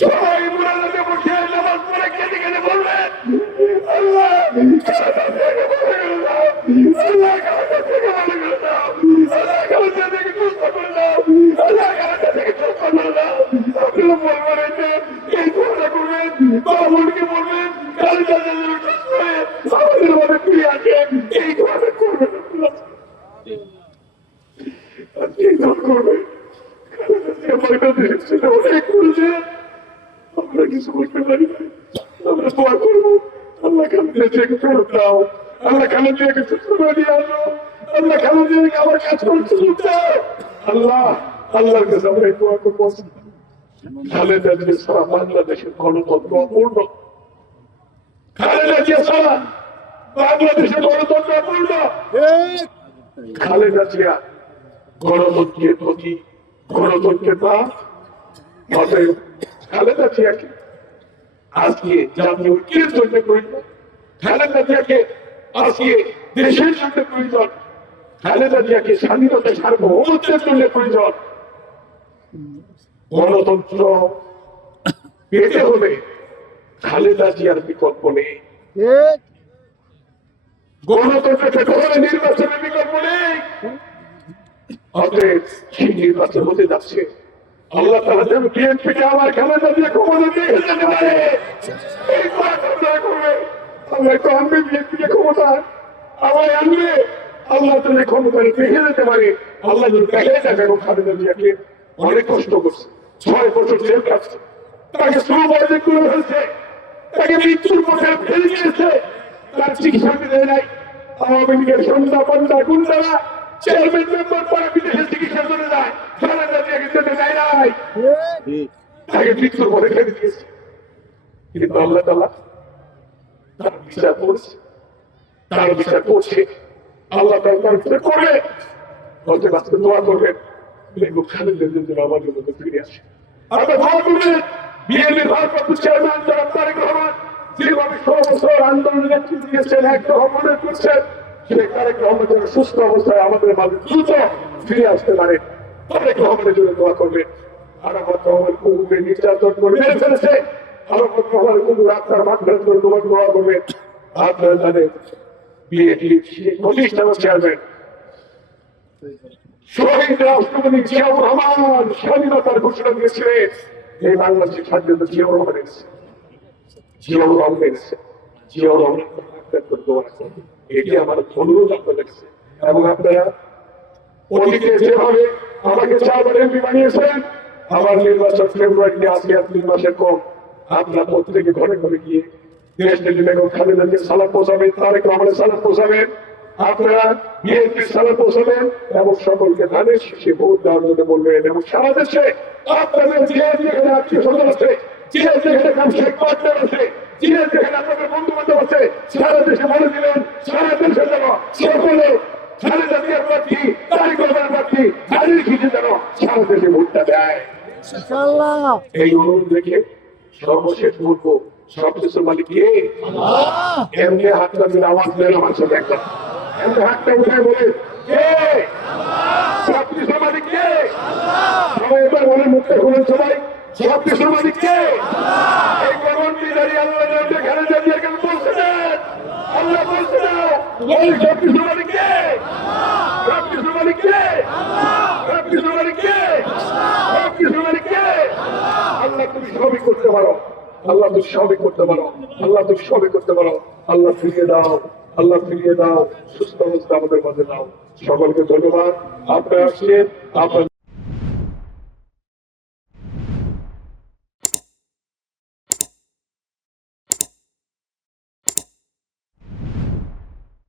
সবাই মুনাজাতে বসে নামাজ পড়ে কেঁদে কেঁদে বলবেন, আল্লাহ খালেদা জিয়াকে ভালো করে দাও, আল্লাহ খালেদা জিয়াকে ভালো করে দাও, আল্লাহ খালেদা জিয়াকে সুস্থ করে দাও, আল্লাহ খালেদা জিয়াকে সুস্থ করে দাও। আপনারা বলবেন এই দোয়াটা করবেন, বাবুলকে বলবেন খালেদা জিয়া যেন সুস্থ হয়ে আমাদের মধ্যে ফিরে আসে, এই দোয়াটা করবেন। এই দোয়া করবেন। খালেদা জিয়া বাংলাদেশের ছেলে অনেক করেছে, আমরা কিছু করতে পারি না। আমরা দোয়া করবো, আল্লাহ খালেদা জিয়াকে ফেরত দাও, আল্লাহ খালেদা জিয়াকে সুস্থ করে দিয়ে আসো, আল্লাহ খালেদা জিয়াকে আবার কাজ করতে দাও। আল্লাহ আল্লাহর কাছে আমরা এই দোয়া করবো। খালেদা জিয়া সারা বাংলাদেশের গণতন্ত্র অপূর্ণ, খালেদা জিয়া সারা বাংলাদেশের গণতন্ত্র অপূর্ণ। খালেদা জিয়া গণতন্ত্রের প্রতি, গণতন্ত্রের প্রাণ। অতএব খালেদা জিয়াকে আজকে জাতীয় ঐক্যের জন্য প্রয়োজন, খালেদা জিয়াকে আজকে দেশের জন্য প্রয়োজন, খালেদা জিয়াকে স্বাধীনতা সার্বভৌমত্বের জন্য প্রয়োজন। গণতন্ত্র পেতে হলে খালেদা জিয়ার বিকল্প নেই, গণতন্ত্র পেতে হলে নির্বাচনের বিকল্প নেই। অতএব সেই নির্বাচন হতে যাচ্ছে, আল্লাহ তাআলা যেন বিএনপিকে আমার খালেদা জিয়া ক্ষমতা দিয়ে যেতে পারে, এই প্রার্থনা করবে। আল্লাহ তো আনবে বিএনপিকে ক্ষমতা, আবার আনবে, আল্লাহ তো ক্ষমতা দেখে যেতে পারে। আল্লাহ যদি দেখে দেখেন খালেদা জিয়াকে অনেক কষ্ট করছে, 6 বছর জেল কাটছে, তাকে সুবর্ণে করে ফেলছে, তাকে মৃত্যুর পথে ফেলে দিয়েছে, তার চিকিৎসা দেয় নাই। আওয়ামী লীগের সন্ধ্যা পান্ডা গুন্ডারা চেয়ারম্যান মেম্বার পরে বিদেশে চিকিৎসার জন্য যায়, খালেদা জিয়াকে যেতে দেয় নাই, তাকে মৃত্যুর পথে ফেলে দিয়েছে। কিন্তু আল্লাহ তাআলা তার বিচার করছে, তার বিচার করছে, আল্লাহ তাআলা তার বিচার করবে। হয়তো বাস্তবে দোয়া করবেন খালেদা জিয়া আমাদের মধ্যে ফিরে আসে। আমরা দোয়া করবেন বিএনপির ভারপ্রাপ্ত চেয়ারম্যান জনাব তারেক রহমান যেভাবে 16 বছর আন্দোলনের নেতৃত্ব দিয়েছেন, একটা অবদান করছেন, সেই তারেক রহমান যেন সুস্থ অবস্থায় আমাদের মাঝে দ্রুত ফিরে আসতে পারে। তারেক রহমানের জন্য দোয়া করবেন। আরাফাত রহমান কুকুরকে নির্যাতন করে মেরে ফেলেছে, আরাফাত রহমান কুকুর আপনার মাঠের জন্য তোমাকে দোয়া করবেন। আপনারা জানেন বিএনপির প্রতিষ্ঠাতা চেয়ারম্যান শহীদ রাষ্ট্রপতি জিয়াউর রহমান স্বাধীনতার ঘোষণা দিয়েছিলেন। এই বাংলাদেশের স্বাধীনতা জিয়াউর রহমান এনেছে, জিয়াউর রহমান এনেছে, জিয়াউর রহমান এটি আমার অনুরোধ আপনাদের কাছে। এবং আপনারা অতীতে যেভাবে আমাকে 4 বার এমপি বানিয়েছেন, আমার নির্বাচন ফেব্রুয়ারিতে আজকে আর 3 মাসের কম, আপনারা প্রত্যেকে ঘরে ঘরে গিয়ে দেশ নেত্রী বেগম খালেদা জিয়ার সালাম পৌঁছাবেন, তারেক রহমানের সালাম পৌঁছাবেন, আপনারা বিএনপির সালাম পৌঁছাবেন এবং সকলকে ধানের শীষে ভোট দেওয়ার জন্য বলবেন। এবং সারা দেশে আপনাদের যেখানে আত্মীয় স্বজন আছে, যেখানে ব্যবসায়িক পার্টনার আছে, যেখানে আপনাদের বন্ধু বান্ধব আছে, সারা দেশে বলে দিলেন, সারা দেশে যেন সকলে খালেদা জিয়ার প্রার্থী, তারেক রহমানের প্রার্থী ধানের শীষে যেন সারা দেশে ভোটটা দেয়। এই অনুরোধ দেখে সর্বশেষ বলবো সবকিছুর মালিক কে? এমনি হাতটা দিলে আওয়াজ দেন আমার সাথে একবার, এমনি হাতটা উঠে বলে কে? সবকিছুর মালিক কে? সবাই এবার বলে মুখটা খুলেন সবাই, সবকিছুর মালিক কে? এই গণতন্ত্রী দাঁড়িয়ে আল্লাহ খালেদা জিয়ার কাছে বলছিলেন, আল্লাহ বলছিলেন ওই সবকিছুর মালিক কে? সবকিছুর মালিক কে? সবকিছুর মালিক কে? সবকিছুর মালিক কে? আল্লাহ তুমি সবই করতে পারো, আল্লাহ তুমি সবই করতে পারো, আল্লাহ তুমি সবই করতে পারো। আল্লাহ ফিরিয়ে দাও, আল্লাহ ফিরিয়ে দাও, সুস্থ অবস্থা আমাদের মাঝে দাও। সকলকে ধন্যবাদ। আপনারা আসছেন, আপনার